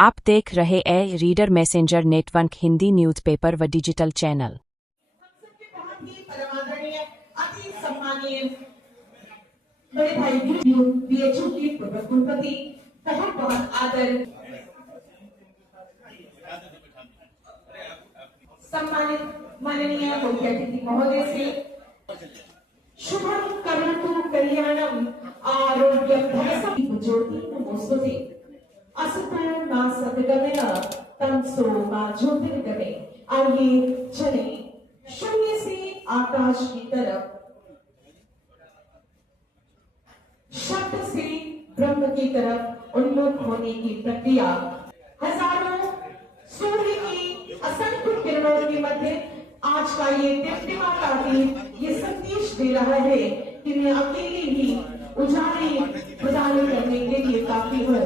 आप देख रहे ए reader messenger network Hindi newspaper व डिजिटल चैनल। अति सम्मानीय बड़े भाई बीएचयू के पूर्व कुलपति, बहुत बहुत आदर सम्मानित माननीय मुख्य अतिथि महोदय से शुभम करोतु कल्याणम आरोग्यम धनसं ज्योति नमोस्तुते असतो मा सद्गमय तमसो मा ज्योतिर्गमय। आइए चले शून्य से आकाश की तरफ, शब्द से ब्रह्म की तरफ उन्मुख होने की प्रक्रिया हजारों सूर्य की असंख्य किरणों के मध्य आज का ये टिमटिमाता दीप ये संदेश दे रहा है कि मैं अकेले ही उजाले प्रदान करने के लिए काफी है।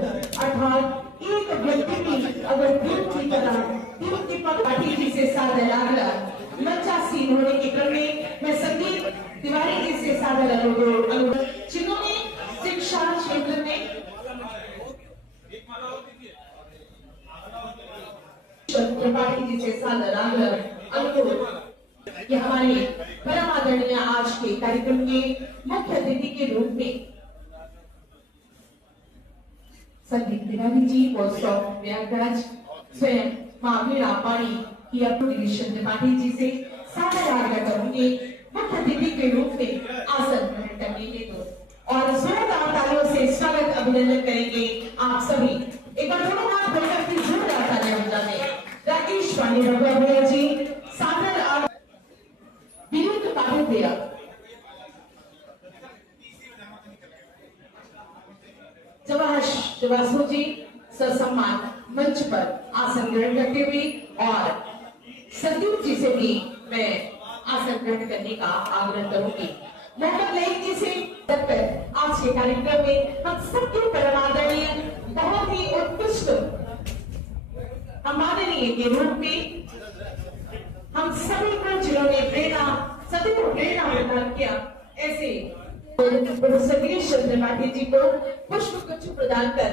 अर्थात एक व्यक्ति भी अगर दिल की तरह दिल की पार्टी जी से साधा लागला मंचासीन होने के क्रम में मैं संदीप तिवारी जी से साधा अनुरोध जिन्होंने शिक्षा क्षेत्र में त्रिपाठी जी से साधा लागला अनुरोध कि हमारे परम आदरणीय आज के कार्यक्रम के मुख्य अतिथि के रूप में संदीप तिवारी जी वॉइस ऑफ प्रयागराज स्वयं मां मीरा पाणी की डिवीजन त्रिपाठी जी से सादर आग्रह करूंगी मुख्य अतिथि के रूप में आसन ग्रहण करने के लिए और जोरदार तालियों से स्वागत अभिनंदन करेंगे आप सभी। एक बार दोनों हाथ बढ़कर के जोरदार तालियां बजाएं। राकेश पाणी भगवा जी सादर विरुद्ध काबिल दिया जवाहर जी ससम्मान मंच पर आसन ग्रहण करते हुए और संदीप जी से भी मैं आसन ग्रहण करने का आग्रह करूंगी। मोहम्मद लईक जी से आज के कार्यक्रम में हम सबके परम आदरणीय बहुत ही उत्कृष्ट माननीय के रूप में हम सभी को जिन्होंने प्रेरणा सदैव प्रेरणा प्रदान किया ऐसे सतीश त्रिपाठी जी को पुष्प गुच्छ प्रदान कर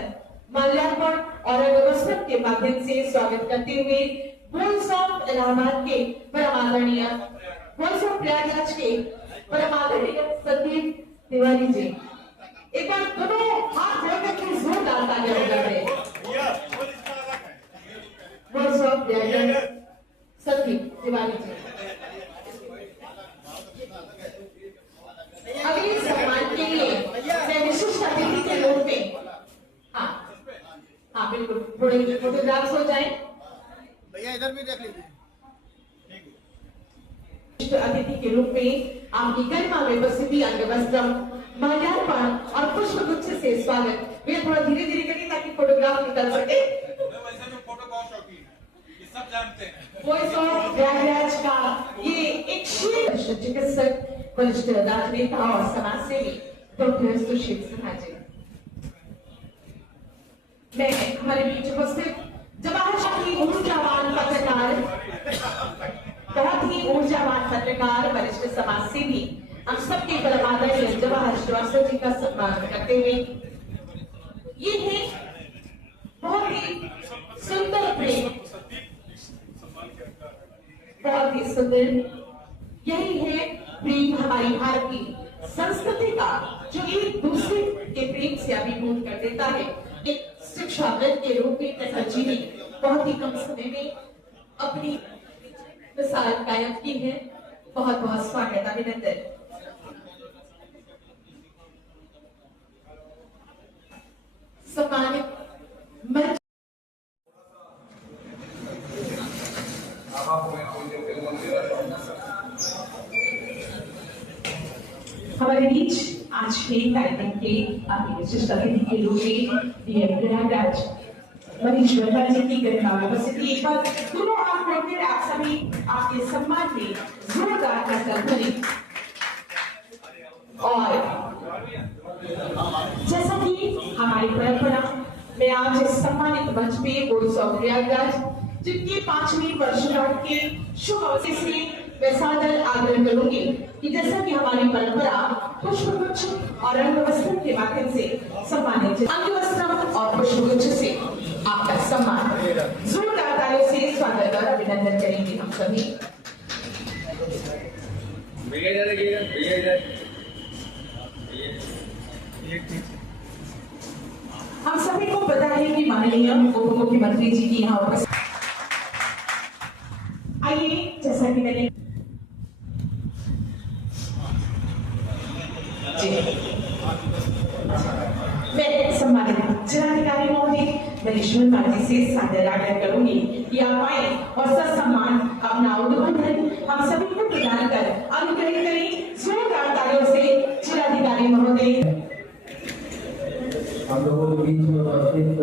माल्यार्पण और अंगवस्त्रम के माध्यम से स्वागत करते हुए वॉइस ऑफ इलाहाबाद के परम आदरणीय वॉइस ऑफ प्रयागराज के परम आदरणीय संदीप तिवारी जी एक बार दोनों हाथ जोड़कर के जोरदार तालियां बजाएं। वॉइस ऑफ प्रयागराज संदीप तिवारी जी अगले सम्मान के लिए मैं विशिष्ट अतिथि के रूप में हाँ बिल्कुल थोड़े फोटोग्राफ्स हो जाए भैया इधर भी देख लीजिए। अतिथि के रूप में आपकी गरिमा में उपस्थिति अंगवस्त्रम माल्यार्पण और पुष्प गुच्छ से स्वागत। भैया थोड़ा धीरे धीरे करिए ताकि फोटोग्राफ निकल सके। वैसे भी फोटो बहुत शौकीन है, ये सब जानते हैं। वॉइस ऑफ प्रयागराज का ये एक चिकित्सक वरिष्ठ राजनेता और समाज सेवी डॉक्टर सुशील सिन्हा जी। मैं हमारे बीच उपस्थित जवाहर की ऊर्जावान पत्रकार बहुत ही ऊर्जावान पत्रकार वरिष्ठ समाज सेवी हम सबके परम आदरणीय जवाहर श्रीवास्तव जी का सम्मान करते हुए ये है बहुत ही सुंदर प्रेम, बहुत ही सुंदर यही है प्रेम हमारी भारत की संस्कृति का जो एक दूसरे के प्रेम से अभिभूत कर देता है। एक शिक्षाविद के रूप में कथा जी ने बहुत ही कम समय में अपनी मिसाल कायम की है। बहुत बहुत स्वागत अभिनंदन। सम्मानित मंच हमारे बीच आज के कार्यक्रम के विशिष्ट अतिथि के रूप में प्रयागराज मनीष वर्मा जी की गरिमा में उपस्थिति। एक बार दोनों हाथ जोड़कर आप सभी आपके सम्मान में जोरदार तालियां बजाएं। और जैसा कि हमारी परंपरा में आज इस सम्मानित मंच पे वॉइस ऑफ प्रयागराज जिनकी 5वीं वर्षगांठ के शुभ अवसर से मैं सादर आग्रह करूंगी कि जैसा कि हमारी परंपरा पुष्पगुच्छ और अंगवस्त्रम के माध्यम से सम्मानित अंगवस्त्रम और पुष्पगुच्छ से आपका सम्मान अभिनंदन करेंगे हम सभी। हम सभी को पता है कि माननीय उप मुख्यमंत्री जी की यहाँ उपस्थित। आइए, जैसा कि मैंने मैं सम्मानित जिलाधिकारी महोदय मनीषमन मार्जी से सादर आग्रह करूंगी कि आप आए और ससम्मान अपना उद्बोधन हम सभी को प्रदान कर अनुग्रहित करें। जोरदार तालियों से जिलाधिकारी महोदय। हम लोगों के बीच में उपस्थित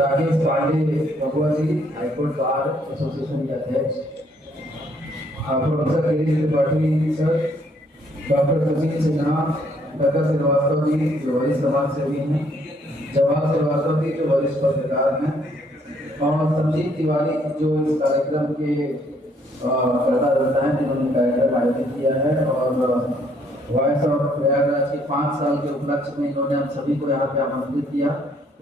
राकेश पांडे बबुआ जी, हाईकोर्ट बार एसोसिएशन के अध्यक्ष, professor K Tripathi sir, doctor Sachin Sinha, doctor Srivastava ji जो वरिष्ठ समाज सेवी हैं, जवाहर श्रीवास्तव जी जो वरिष्ठ पत्रकार हैं, और संदीप तिवारी जो इस कार्यक्रम के करता रहता है, जिन्होंने कार्यक्रम आयोजित किया है। और वॉइस ऑफ प्रयागराज के 5 साल के उपलक्ष्य में इन्होंने हम सभी को यहाँ पे आमंत्रित किया,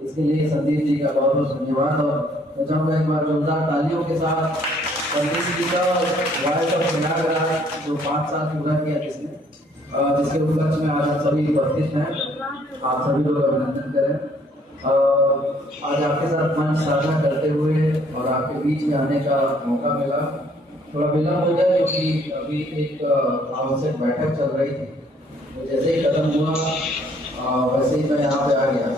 इसके लिए संदीप जी का बहुत बहुत धन्यवाद। और मैं चाहूँगा एक बार जोरदार तालियों के साथ संदीप जी का वॉइस ऑफ प्रयागराज जो 5 साल पूरा किया जिसने, जिसके उपलक्ष्य में आज हम सभी उपस्थित हैं, आप सभी लोग अभिनंदन करें। आज आपके साथ मंच साझा करते हुए और आपके बीच में आने का मौका मिला। थोड़ा विलम्ब हो गया क्योंकि अभी एक आवश्यक बैठक चल रही थी, तो जैसे ही खत्म हुआ वैसे ही मैं यहाँ पे आ गया।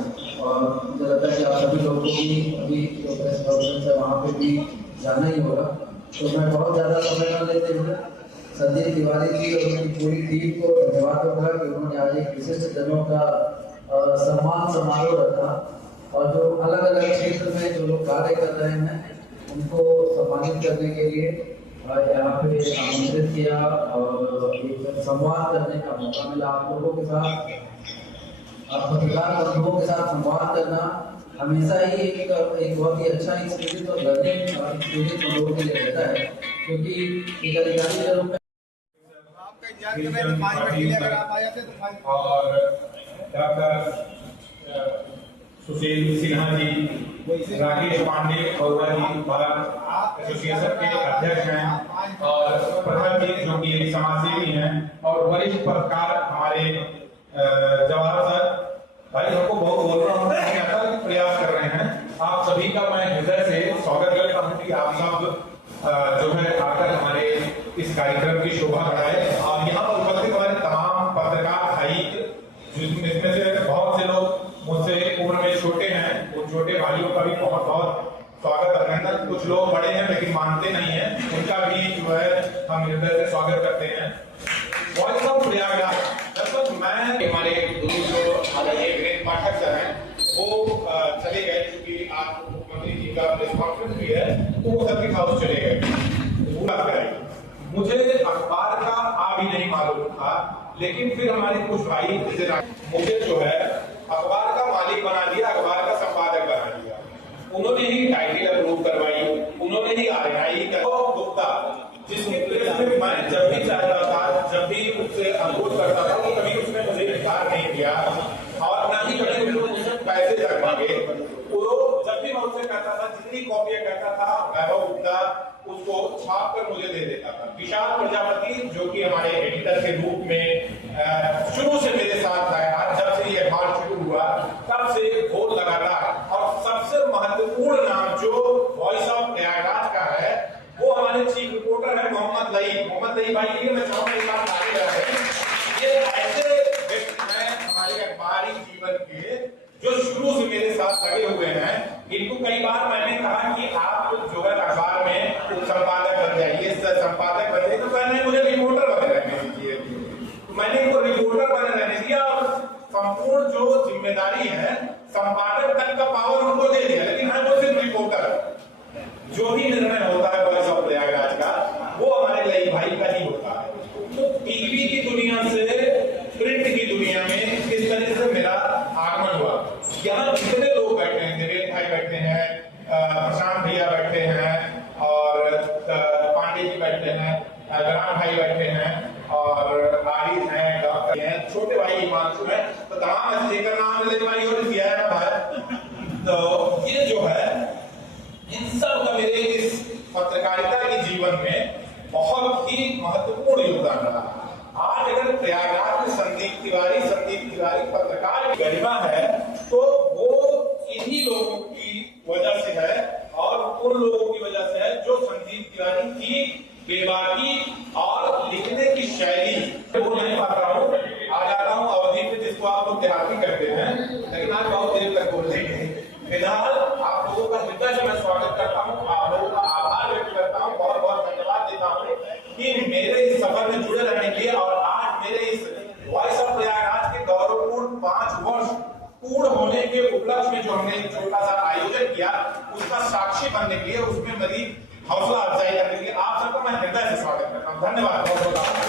और मुझे लगता है कि आप सभी लोगों को भी अभी जो प्रेस कॉन्फ्रेंस है वहाँ पे भी जाना ही होगा, तो मैं बहुत ज़्यादा समय न लेते हुए संदीप तिवारी जी और उनकी पूरी टीम को धन्यवाद दूंगा कि उन्होंने आज एक विशिष्ट जनों का सम्मान समारोह रखा और जो अलग अलग क्षेत्र में जो लोग कार्य कर रहे हैं उनको सम्मानित करने के लिए यहाँ पे आमंत्रित किया और एक संवाद करने का मौका मिला आप लोगों के साथ। आप पत्रकार बंधुओं के साथ संवाद करना हमेशा ही एक बहुत ही अच्छा एक्सपीरियंस और लर्निंग एक्सपीरियंस हम लोगों के लिए रहता है, क्योंकि एक अधिकारी के रूप में और डॉक्टर सुशील सिन्हा जी, राकेश पांडे बबुआ जी भारत एसोसिएशन के अध्यक्ष हैं, और प्रखर जी जो कि समाजसेवी हैं, और वरिष्ठ पत्रकार हमारे जवाहर सर। भाई हमको बहुत बोल रहा हूँ, प्रयास कर रहे हैं। आप सभी का मैं हृदय से स्वागत करता हूँ कि आप सब जो है आकर हमारे इस कार्यक्रम की शोभा बढ़ाए। और यहाँ पर उपस्थित हमारे तमाम पत्रकार भाई, जिसमें से बहुत से लोग मुझसे उम्र में छोटे हैं, उन छोटे भाइयों का भी बहुत बहुत स्वागत अभिनंदन। कुछ लोग बड़े हैं लेकिन मानते नहीं हैं, उनका भी जो है हम हृदय से स्वागत करते हैं। वॉइस ऑफ प्रयागराज दरअसल मैं हमारे जो आदरणीय पाठक सर हैं वो चले गए, क्योंकि आज मुख्यमंत्री जी का प्रेस कॉन्फ्रेंस भी है तो वो सर्किट हाउस चले गए। मुझे अखबार का आ भी नहीं मालूम था, लेकिन फिर हमारे कुछ भाई मुझे जो है अखबार का मालिक बना दिया, अखबार का संपादक बना दिया। उन्होंने ही टाइटल अप्रूव करवाई, उन्होंने ही RNI गुप्ता, जिसकी प्रेस में मैं जब भी चाहता था, जब भी उससे अनुरोध करता था, तो कभी उसने मुझे इनकार नहीं किया और न ही कभी मुझे पैसे तक मांगे। जब भी मैं उससे कहता था, जितनी कॉपियां कहता था वैभव गुप्ता उसको छाप कर मुझे दे देता था। विशाल प्रजापति जो कि हमारे एडिटर के रूप में शुरू से मेरे साथ रहा, जब से ये अखबार शुरू हुआ तब से वो लगातार। और सबसे महत्वपूर्ण नाम जो वॉइस ऑफ प्रयागराज का है वो हमारे चीफ रिपोर्टर है मोहम्मद लई भाई के लिए मैं चाहूंगा एक बात आगे रहे। ये ऐसे व्यक्ति हैं हमारे अखबारी जीवन के जो शुरू से मेरे साथ लगे हुए हैं। इनको कई बार मैंने कहा कि आप जो है अखबार में संपादक बन जाइए, संपादक बन जाइए, तो कहने मुझे रिपोर्टर बने रहने दीजिए। तो मैंने इनको रिपोर्टर बने रहने दिया और संपूर्ण जो जिम्मेदारी है संपादक तक का पावर उनको दे दिया, लेकिन है वो सिर्फ रिपोर्टर। जो भी निर्णय होता है वॉइस ऑफ प्रयागराज का वो हमारे लई भाई का ही होता है। तो टीवी की दुनिया से प्रिंट की दुनिया में इस तरह से मेरा आगमन हुआ। यहाँ जितने लोग बैठे हैं, देवेंद्र भाई बैठे हैं, प्रशांत भैया बैठे हैं, और पांडे जी बैठे हैं, गराम भाई बैठे हैं, और आरिफ हैं, डॉक्टर हैं, छोटे भाई हिमांशु हैं, तो तमाम एक नाम ले भाई और दिया है ना भाई। तो ये जो है इन सब का मेरे इस पत्र पत्रकार की गरिमा है तो वो इन्हीं लोगों की वजह से है और उन लोगों की वजह से है जो संदीप तिवारी की बेबाकी और लिखने की शैली वो नहीं पाता हूँ। आ जाता हूँ अवधि पे जिसको आप लोग देहाती करते हैं, लेकिन आज बहुत देर तक बोलेंगे। फिलहाल आप लोगों का हृदय से मैं स्वागत करता हूँ, आप लोगों का आभार व्यक्त करता हूँ, बहुत बहुत धन्यवाद देता हूँ कि मेरे इस सफर में जुड़े रहने के लिए और आज मेरे इस वॉइस ऑफ प्रयागराज के गौरवपूर्ण 5 वर्ष पूर्ण होने के उपलक्ष्य में जो हमने एक छोटा सा आयोजन किया उसका साक्षी बनने के लिए, उसमें मेरी हौसला अफजाई करने के लिए आप सबको मैं हृदय से स्वागत करता हूँ। धन्यवाद बहुत बहुत।